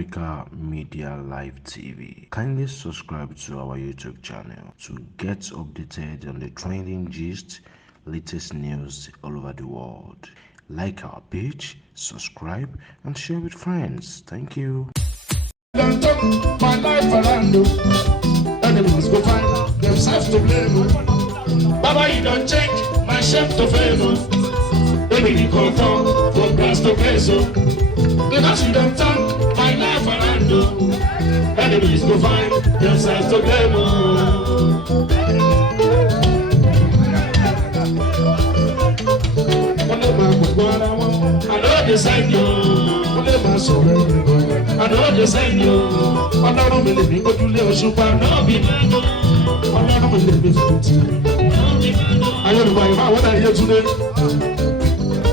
Africa Media Live TV. Kindly subscribe to our YouTube channel to get updated on the trending gist, latest news all over the world. Like our page, subscribe, and share with friends. Thank you. Don't talk my life around you. Enemies go find themselves to blame. Baba, you don't change my shame to favor. Baby, you come from grass to peso. Because you don't talk my life around you. Enemies go find themselves to blame. I know the same you. I know the same you. I don't believe what you live super. No, be man. I don't believe it. I don't know what I hear today.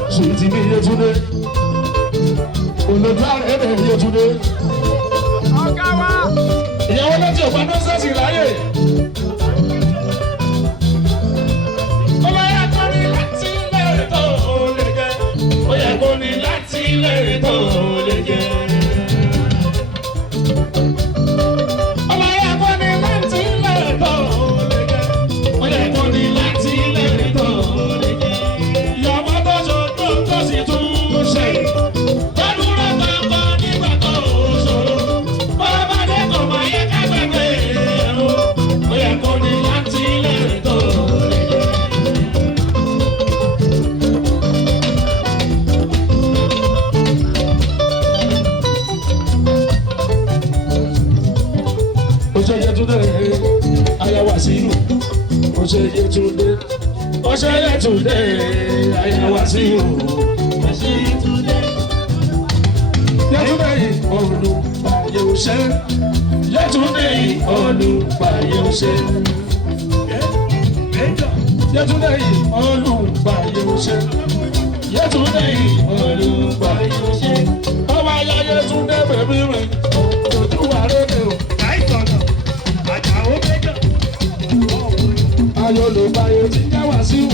Sweetie, me here today. On the ground, here today. You want to tell what nonsense you like? Today, I was you. Yesterday, Olu, by you say. Yesterday, Olu, by you say. Yesterday, Olu, by you say. Yesterday, Olu, by you say. Oh my God, yesterday, baby, you are ready. I don't know. I don't know. I was you.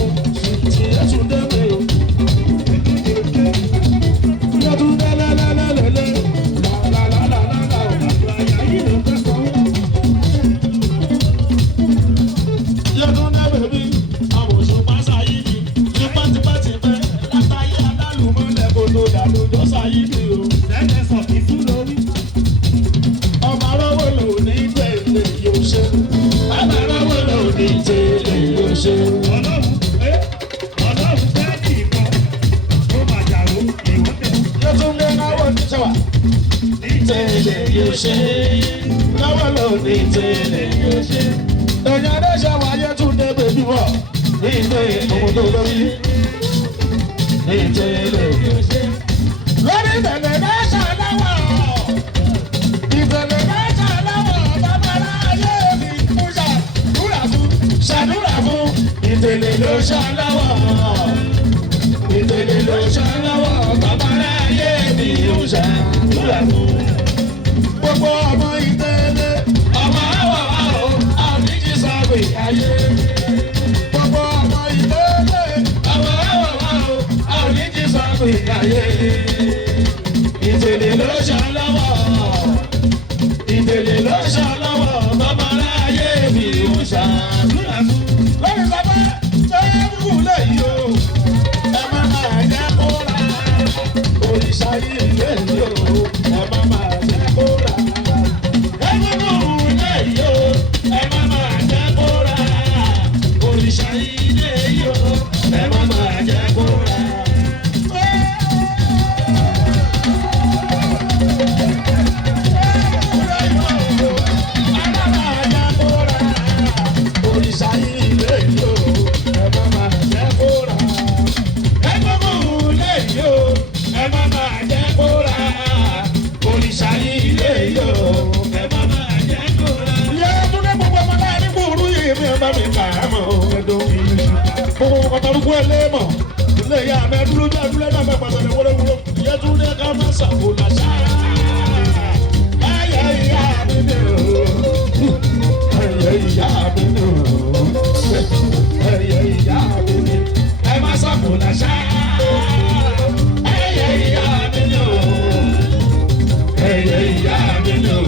ìyá mi ni o.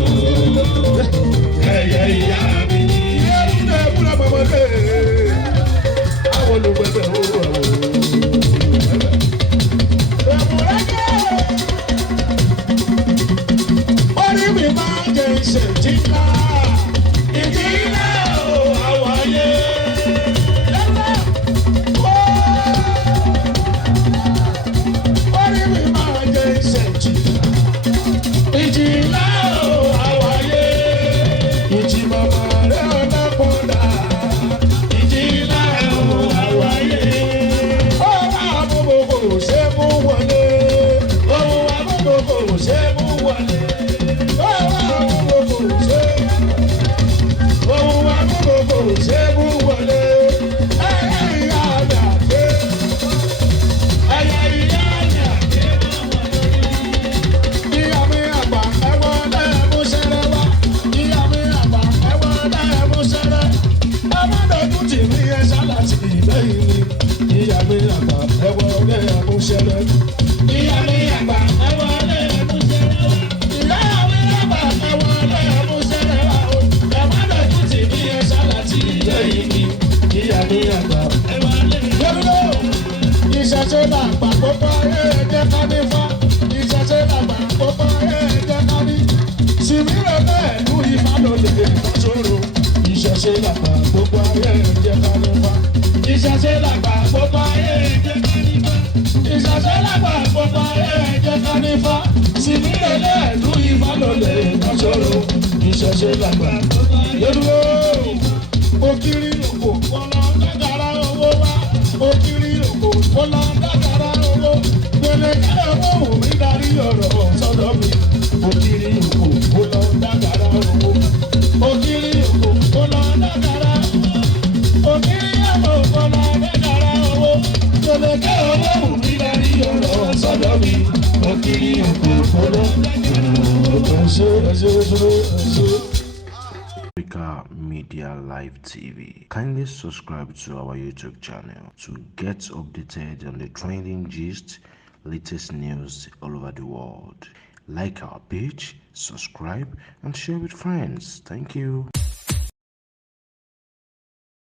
Ẹyẹ ìyá mi ni. Ìyá múra mọ̀mọ́ dé. Àwọn olùgbẹ̀bẹ̀ ó wà wò. Èmùrẹ́ jẹ́. Orí mi máa jẹ ìṣèjì ńlá. Ìdí ńlá o, àwọn ayé. Orí mi máa jẹ ìṣèjì ńlá. Ìjì ńlá o, àwọn ayé. Ìjì màmá rẹ̀ ọ̀nà pọ̀dà. Ìjì ńlá o, àwọn ayé. Ohun àbúgbò kò ṣe mú wọlé. Ohun àbúgbò kò ṣe mú wọlé. Ohun àbúgbò kò ṣe. Ohun àbúgbò kò ṣe mú wọlé. Ẹyẹ ìyá mi àgbé. Ẹyẹ ìyá mi àgbé. Ìyá mi àgbà ẹ̀wọ̀n lẹ́ẹ̀mú ṣẹlẹ̀ wá. Ìyá mi àgbà ẹ̀wọ̀n lẹ́ẹ̀mú ṣẹlẹ̀. Ọmọdékùn tì mí ẹ ṣáláṣí lẹ́yìn mi. Ìyá mi àgbà ẹ̀wọ̀n lẹ́ẹ̀mú ṣẹlẹ̀. Ìyá mi àgbà ẹ̀wọ̀n lẹ́ẹ̀mú ṣẹlẹ̀ wá. Ìyá mi àgbà ẹ̀wọ̀n lẹ́ẹ̀mú ṣẹlẹ̀ wá. Ọmọdékùn tì mí ẹ ṣáláṣí lẹ́yìn mi. Ìyá mi àgbà ẹ̀wọ̀n lẹ́ẹ̀mú ṣẹlẹ̀ wá. Ìṣẹ̀ṣe làgbà gbogbo ayé ẹ̀jẹ̀ ká ní fá. Ìṣẹ̀ṣe làgbà gbogbo ayé ẹ̀jẹ̀ ká ní. Sìmírẹ̀ bẹ́ẹ̀ lú ifá lóde ìfọ́sọ̀rọ̀. Ìṣẹ̀ṣe làgbà gbogbo ayé ẹ̀jẹ̀ ká ní fá. Ìṣẹ̀ṣe làgbà gbogbo ayé ẹ̀jẹ̀ ká ní fá. Ìṣẹ̀ṣe làgbà gbogbo ayé ẹ̀jẹ̀ ká ní fá. Sìmírẹ̀ bẹ́ẹ̀ lú ifá lóde ìfọ́sọ̀rọ̀. Ìṣẹ̀ṣe làgbà gbogbo ayé ẹ̀jẹ̀ ká ní fá. Òkìrì lòkò kọ́lọ́ dágara owó wá. Òkìrì lòkò kọ́lọ́ dágara owó. Gbèlè kẹ́lẹ́ owó wù mí darí ọ̀rọ̀ sọ́dọ̀ mi. Òkìrì lòkò kọ́lọ́ dágara owó. Òkìrì lòkò kọ́lọ́ dágara owó. Òkìrì lòkò kọ́lọ́ dágara owó. Gbèlè kẹ́lẹ́ owó wù mí darí ọ̀rọ̀ sọ́dọ̀ mi. Òkìrì lòkò kọ́lọ́ dágara owó. Africa Media Live TV. Kindly subscribe to our YouTube channel to get updated on the trending gist, latest news all over the world. Like our page, subscribe, and share with friends. Thank you.